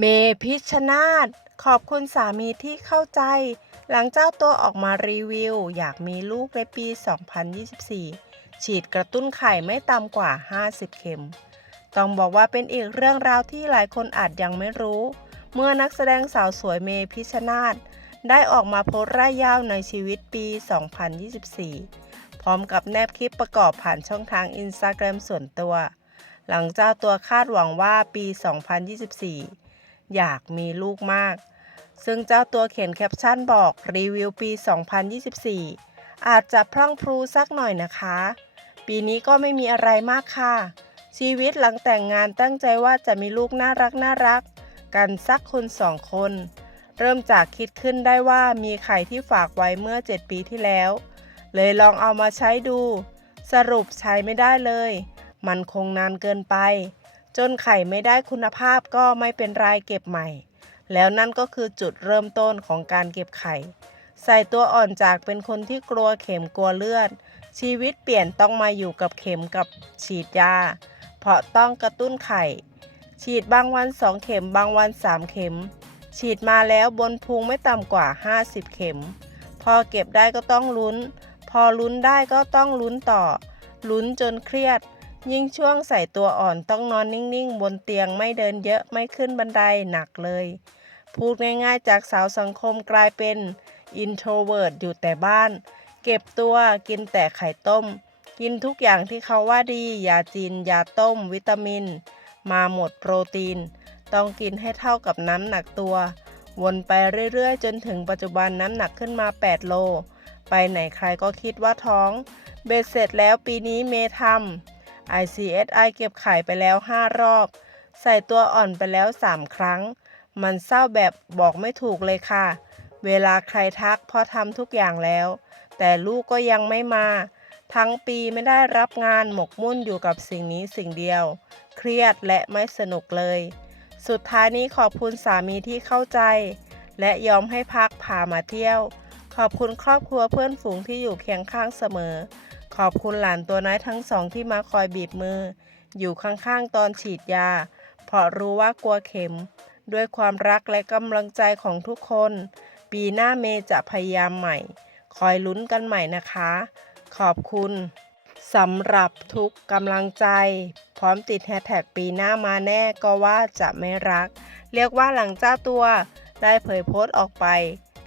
เมพิชชนาธขอบคุณสามีที่เข้าใจ หลังเจ้าตัวออกมารีวิว อยากมีลูกในปี 2024 ฉีดกระตุ้นไข่ไม่ต่ำกว่า 50 เข็ม ต้องบอกว่าเป็นอีกเรื่องราวที่หลายคนอาจยังไม่รู้ เมื่อนักแสดงสาวสวยเมพิชชนาธได้ออกมาโพสต์ร่ายยาวในชีวิตปี 2024 พร้อมกับแนบคลิปประกอบผ่านช่องทางอินสตาแกรมส่วนตัว หลังเจ้าตัวคาดหวังว่าปี 2024 อยากมีลูกมาก ซึ่งเจ้าตัวเขียนแคปชั่นบอกรีวิวปี 2024 อาจจะพรั่งพรูสักหน่อยนะคะ ปีนี้ก็ไม่มีอะไรมากค่ะ ชีวิตหลังแต่งงานตั้งใจว่าจะมีลูกน่ารักน่ารัก กันสักคนสองคน เริ่มจากคิดขึ้นได้ว่ามีไข่ที่ฝากไว้เมื่อ 7 ปีที่แล้ว เลยลองเอามาใช้ดู สรุปใช้ไม่ได้เลย มันคงนานเกินไป จนไข่ไม่ได้คุณภาพก็ไม่เป็นไรเก็บใหม่ แล้วนั่นก็คือจุดเริ่มต้นของการเก็บไข่ ใส่ตัวอ่อนจากเป็นคนที่กลัวเข็มกลัวเลือด ชีวิตเปลี่ยนต้องมาอยู่กับเข็มกับฉีดยา เพราะต้องกระตุ้นไข่ ฉีดบางวัน 2 เข็มบางวัน 3 เข็ม ฉีดมาแล้วบนพุงไม่ต่ำกว่า 50 เข็ม พอเก็บได้ก็ต้องลุ้น พอลุ้นได้ก็ต้องลุ้นต่อ ลุ้นจนเครียด ยิ่งช่วงใส่ตัวอ่อนต้องนอนนิ่งๆ บนเตียงไม่เดินเยอะไม่ขึ้นบันไดหนักเลย พูดง่ายๆจากสาวสังคมกลายเป็น introvert อยู่แต่บ้าน เก็บตัวกินแต่ไข่ต้ม กินทุกอย่างที่เขาว่าดียาจีนยาต้ม วิตามิน มาหมดโปรตีน ต้องกินให้เท่ากับน้ำหนักตัว วนไปเรื่อยๆ จนถึงปัจจุบันน้ำหนักขึ้นมา 8 โล ไปไหนใครก็คิดว่าท้อง เบ็ดเสร็จแล้วปีนี้เมทำ ICSI เก็บไข่ไปแล้ว 5 รอบ ใส่ตัวอ่อนไปแล้ว 3 ครั้ง มันเศร้าแบบบอกไม่ถูกเลยค่ะ เวลาใครทักพอทำทุกอย่างแล้ว แต่ลูกก็ยังไม่มา ทั้งปีไม่ได้รับงานหมกมุ่นอยู่กับสิ่งนี้สิ่งเดียว เครียดและไม่สนุกเลย สุดท้ายนี้ขอบคุณสามีที่เข้าใจ และยอมให้พักพามาเที่ยว ขอบคุณครอบครัวเพื่อนฝูงที่อยู่เคียงข้างเสมอ ขอบคุณหลานตัวน้อยทั้งสองที่มาคอยบีบมือ อยู่ข้างๆตอนฉีดยา เพราะรู้ว่ากลัวเข็ม ด้วยความรักและกำลังใจของทุกคน ปีหน้าเมจะพยายามใหม่ คอยลุ้นกันใหม่นะคะ ขอบคุณสำหรับทุกกำลังใจ พร้อมติดแฮชแท็กปีหน้ามาแน่ก็ว่าจะไม่รัก เรียกว่าหลังเจ้าตัว ได้เผยโพสต์ออกไป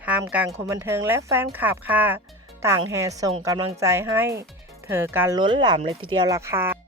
ท่ามกลางคนบันเทิงและแฟนคลับค่ะ ต่างแห่ส่งกำลังใจให้ เธอการล้นหลามเลยทีเดียวล่ะค่ะ